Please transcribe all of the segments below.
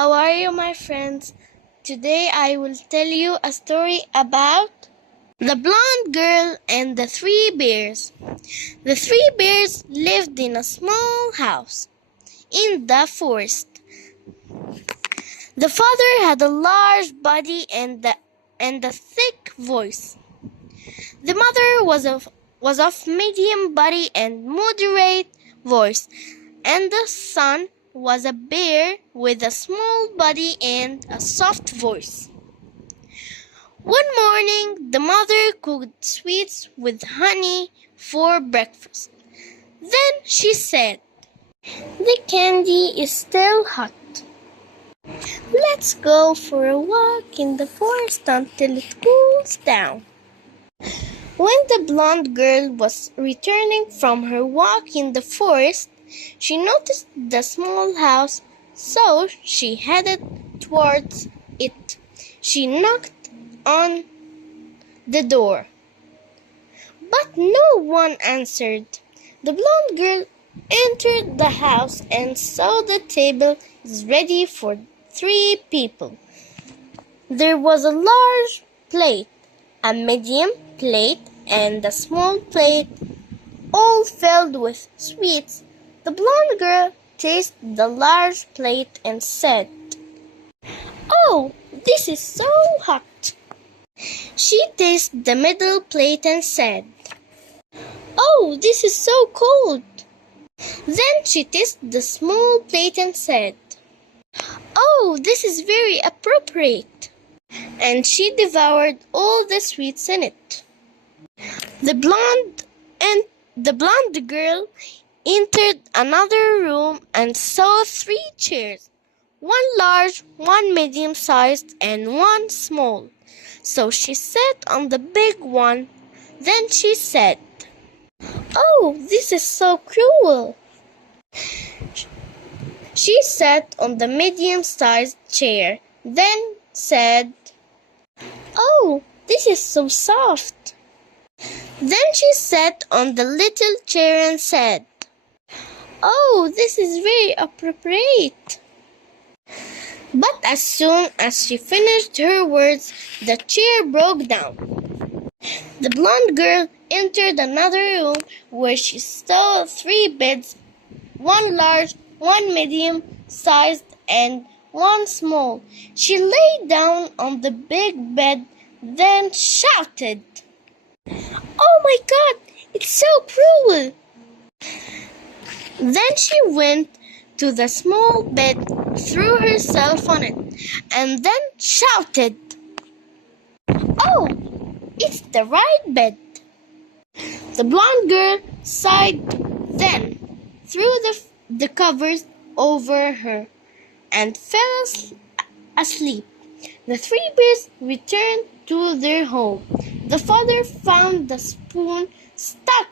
How are you, my friends? Today I will tell you a story about the blonde girl and the three bears. The three bears lived in a small house in the forest. The father had a large body and a thick voice. The mother was of medium body and moderate voice, and the son was a bear with a small body and a soft voice. One morning, the mother cooked sweets with honey for breakfast. Then she said, "The candy is still hot. Let's go for a walk in the forest until it cools down." When the blonde girl was returning from her walk in the forest, she noticed the small house, so she headed towards it. She knocked on the door, but no one answered. The blonde girl entered the house and saw the table is ready for 3 people. There was a large plate, a medium plate, and a small plate, all filled with sweets. The blonde girl tasted the large plate and said, "Oh, this is so hot." She tasted the middle plate and said, "Oh, this is so cold." Then she tasted the small plate and said, "Oh, this is very appropriate." And she devoured all the sweets in it. The blonde girl entered another room and saw 3 chairs, one large, one medium-sized, and one small. So she sat on the big one. Then she said, "Oh, this is so cruel." She sat on the medium-sized chair, then said, "Oh, this is so soft." Then she sat on the little chair and said, "Oh, this is very appropriate." But as soon as she finished her words, the chair broke down. The blonde girl entered another room where she saw 3 beds, one large, one medium-sized, and one small. She lay down on the big bed, then shouted, "Oh my God, it's so cruel." Then she went to the small bed, threw herself on it, and then shouted, "Oh, it's the right bed." The blonde girl sighed, then threw the covers over her and fell asleep. The 3 bears returned to their home. The father found the spoon stuck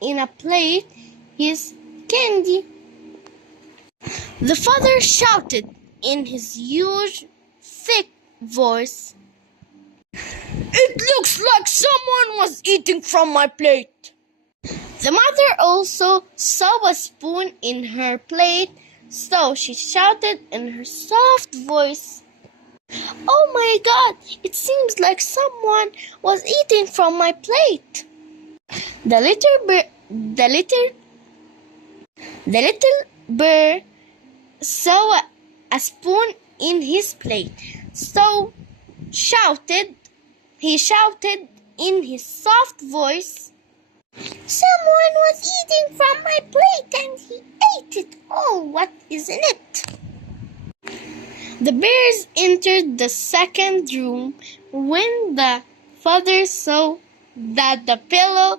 in a plate, his candy. The father shouted in his huge, thick voice, "It looks like someone was eating from my plate." The mother also saw a spoon in her plate, so she shouted in her soft voice, "Oh my God, it seems like someone was eating from my plate." The little bear saw a spoon in his plate, so he shouted in his soft voice, "Someone was eating from my plate and he ate it all. What is in it?" The bears entered the second room. When the father saw that the pillow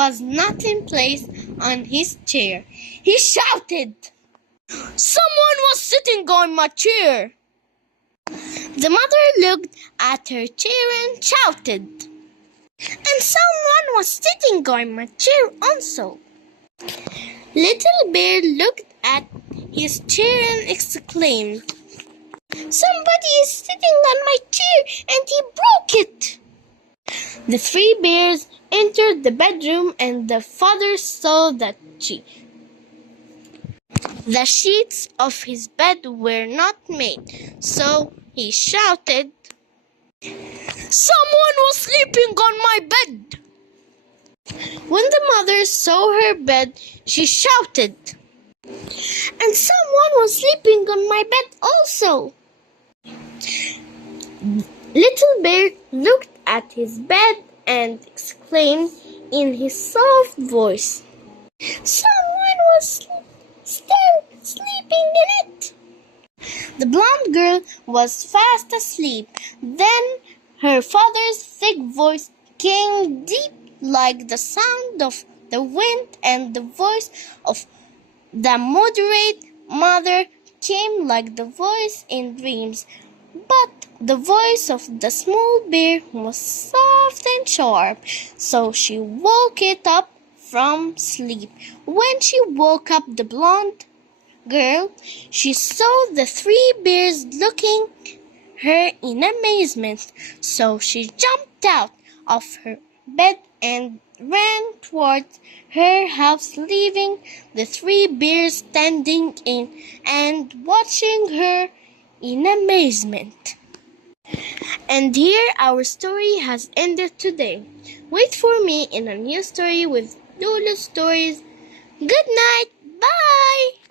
was not in place on his chair, he shouted, "Someone was sitting on my chair." The mother looked at her chair and shouted, "And someone was sitting on my chair also." Little Bear looked at his chair and exclaimed, "Somebody is sitting on my chair and he broke it." The 3 bears entered the bedroom and the father saw that The sheets of his bed were not made, so he shouted, "Someone was sleeping on my bed!" When the mother saw her bed, she shouted, "And someone was sleeping on my bed also!" Little Bear looked at his bed and exclaimed in his soft voice, "Someone was still sleeping in it." The blonde girl was fast asleep. Then her father's thick voice came deep like the sound of the wind, and the voice of the moderate mother came like the voice in dreams. But the voice of the small bear was soft and sharp, so she woke it up from sleep. When she woke up the blonde girl, she saw the three bears looking her in amazement, so she jumped out of her bed and ran towards her house, leaving the three bears standing in and watching her in amazement. And here our story has ended today. Wait for me in a new story with Lulu Stories. Good night. Bye.